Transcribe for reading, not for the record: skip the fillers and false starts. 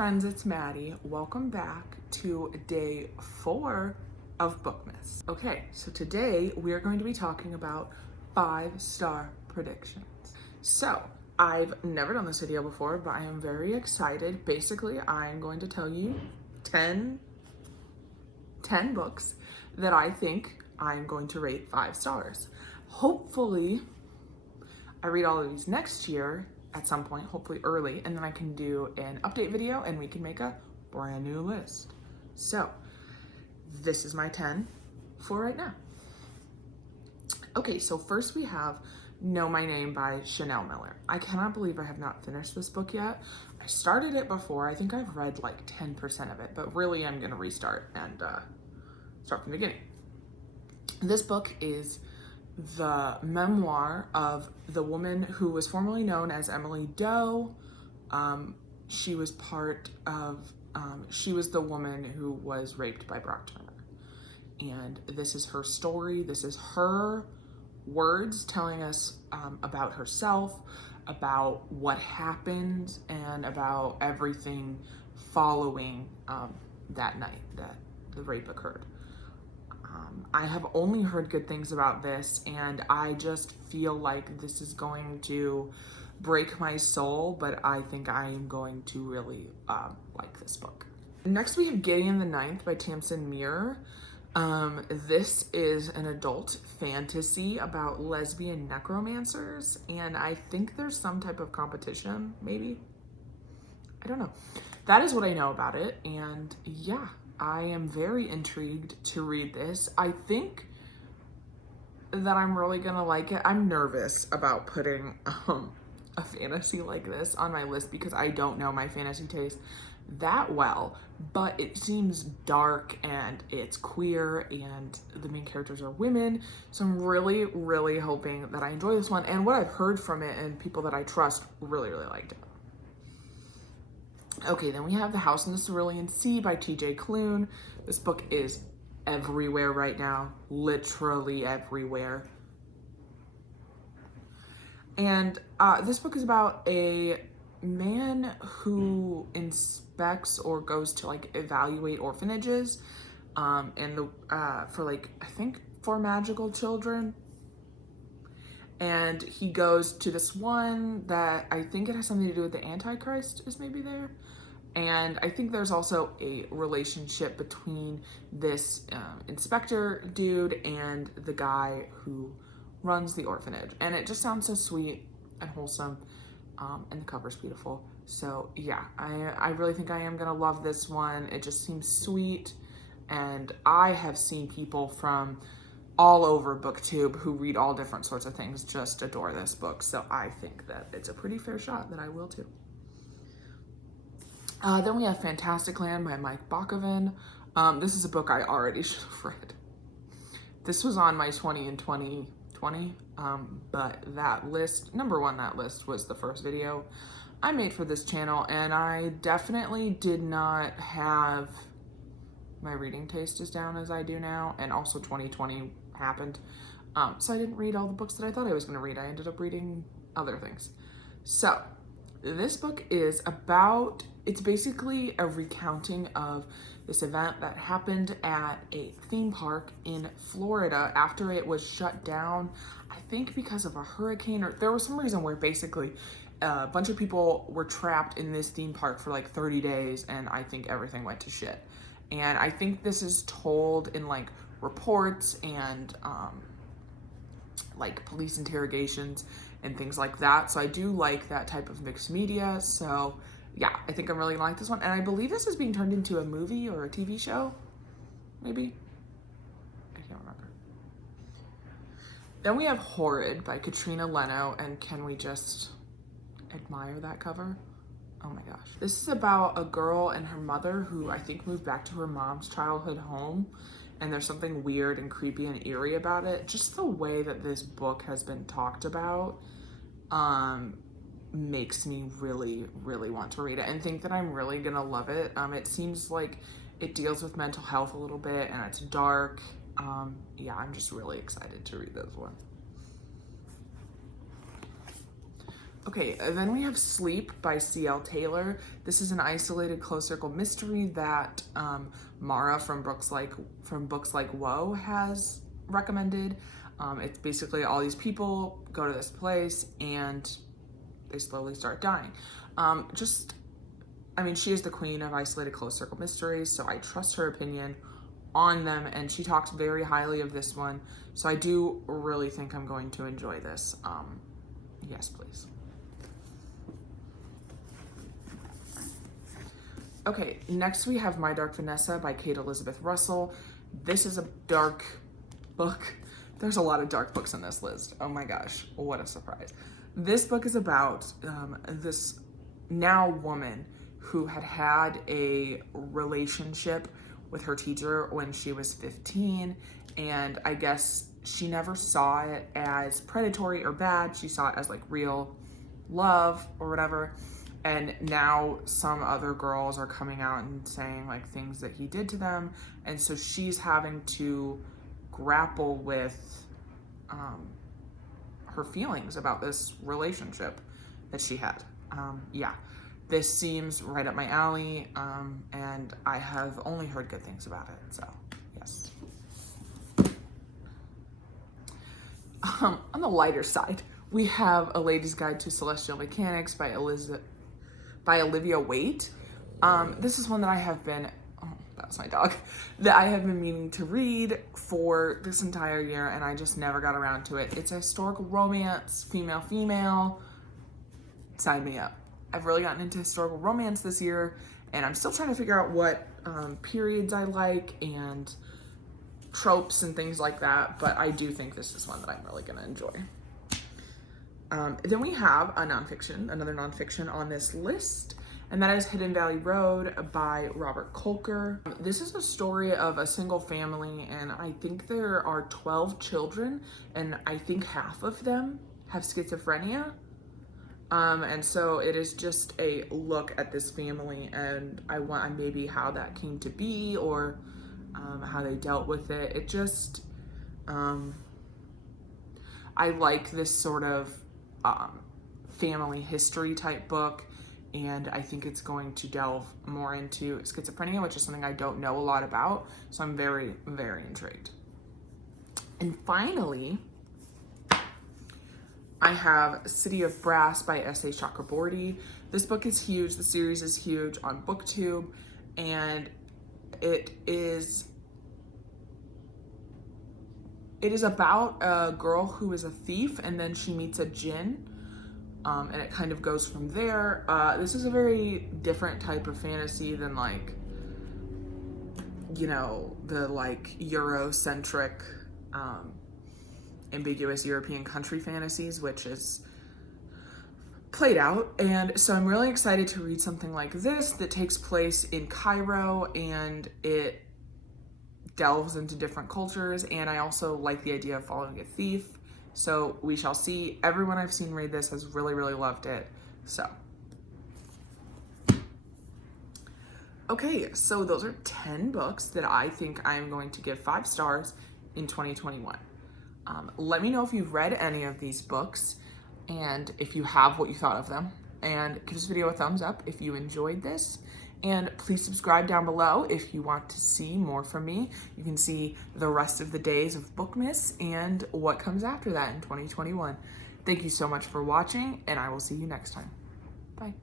friends, it's Maddie. Welcome back to day 4 of Bookmas. Okay, so today we are going to be talking about 5-star predictions. So, I've never done this video before, but I am very excited. Basically, I'm going to tell you 10 books that I think I'm going to rate 5 stars. Hopefully, I read all of these next year at some point, hopefully early, and then I can do an update video and we can make a brand new list. So this is my 10 for right now. Okay, so first we have Know My Name by Chanel Miller. I cannot believe I have not finished this book yet. I started it before. I think I've read like 10% of it, but really I'm gonna restart and start from the beginning. This book is the memoir of the woman who was formerly known as Emily Doe. She was she was the woman who was raped by Brock Turner. And this is her story. This is her words telling us about herself, about what happened, and about everything following that night that the rape occurred. I have only heard good things about this, and I just feel like this is going to break my soul, but I think I am going to really like this book. Next we have Gideon the Ninth by Tamsin Muir. This is an adult fantasy about lesbian necromancers, and I think there's some type of competition, maybe? I don't know. That is what I know about it, and yeah. I am very intrigued to read this. I think that I'm really gonna like it. I'm nervous about putting a fantasy like this on my list because I don't know my fantasy taste that well, but it seems dark and it's queer and the main characters are women. So I'm really, really hoping that I enjoy this one. And what I've heard from it and people that I trust really, really liked it. Okay, then we have The House in the Cerulean Sea by T.J. Klune. This book is everywhere right now, literally everywhere. And this book is about a man who inspects or goes to like evaluate orphanages for like, I think for magical children. And he goes to this one that I think it has something to do with the Antichrist is maybe there. And I think there's also a relationship between this inspector dude and the guy who runs the orphanage. And it just sounds so sweet and wholesome. And the cover's beautiful. So yeah, I really think I am gonna love this one. It just seems sweet. And I have seen people from all over BookTube who read all different sorts of things just adore this book. So I think that it's a pretty fair shot that I will too. Then we have Fantastic Land by Mike Bakoven. This is a book I already should have read. This was on my 20 in 2020, but that list, number one, that list was the first video I made for this channel, and I definitely did not have my reading taste as down as I do now, and also 2020 happened. So I didn't read all the books that I thought I was gonna read. I ended up reading other things. So this book is about, it's basically a recounting of this event that happened at a theme park in Florida after it was shut down, I think because of a hurricane, or there was some reason where basically a bunch of people were trapped in this theme park for like 30 days, and I think everything went to shit. And I think this is told in like reports and like police interrogations and things like that. So I do like that type of mixed media. So yeah, I think I'm really gonna like this one. And I believe this is being turned into a movie or a TV show, maybe? I can't remember. Then we have Horrid by Katrina Leno, and can we just admire that cover? Oh my gosh. This is about a girl and her mother who I think moved back to her mom's childhood home, and there's something weird and creepy and eerie about it. Just the way that this book has been talked about makes me really, really want to read it and think that I'm really gonna love it. It seems like it deals with mental health a little bit, and it's dark. Yeah, I'm just really excited to read this one. Okay, then we have Sleep by C.L. Taylor. This is an isolated close circle mystery that Mara from books like Whoa has recommended. It's basically all these people go to this place and they slowly start dying. She is the queen of isolated close circle mysteries, so I trust her opinion on them, and she talks very highly of this one. So I do really think I'm going to enjoy this. Yes, please. Okay, next we have My Dark Vanessa by Kate Elizabeth Russell. This is a dark book. There's a lot of dark books in this list. Oh my gosh, what a surprise. This book is about this now woman who had a relationship with her teacher when she was 15, and I guess she never saw it as predatory or bad. She saw it as like real love or whatever. And now some other girls are coming out and saying like things that he did to them. And so she's having to grapple with her feelings about this relationship that she had. Yeah, this seems right up my alley. And I have only heard good things about it, so yes. On the lighter side, we have A Lady's Guide to Celestial Mechanics by Olivia Waite. This is one that I have been, that's my dog, that I have been meaning to read for this entire year, and I just never got around to it. It's a historical romance, female. Sign me up. I've really gotten into historical romance this year, and I'm still trying to figure out what periods I like and tropes and things like that, but I do think this is one that I'm really gonna enjoy. Then we have another nonfiction on this list, and that is Hidden Valley Road by Robert Kolker. This is a story of a single family, and I think there are 12 children, and I think half of them have schizophrenia. And so it is just a look at this family, and I want maybe how that came to be, or how they dealt with it. It just, I like this sort of family history type book, and I think it's going to delve more into schizophrenia, which is something I don't know a lot about, so I'm very, very intrigued. And finally, I have City of Brass by S.A. Chakraborty. This book is huge. The series is huge on BookTube, and it is about a girl who is a thief, and then she meets a djinn, and it kind of goes from there. This is a very different type of fantasy than like, you know, the like Eurocentric, ambiguous European country fantasies, which is played out. And so I'm really excited to read something like this that takes place in Cairo, and it delves into different cultures, and I also like the idea of following a thief. So we shall see. Everyone I've seen read this has really, really loved it. So, okay, so those are 10 books that I think I'm going to give 5 stars in 2021. Let me know if you've read any of these books, and if you have, what you thought of them. And give this video a thumbs up if you enjoyed this. And please subscribe down below if you want to see more from me. You can see the rest of the days of Bookmas and what comes after that in 2021. Thank you so much for watching, and I will see you next time. Bye.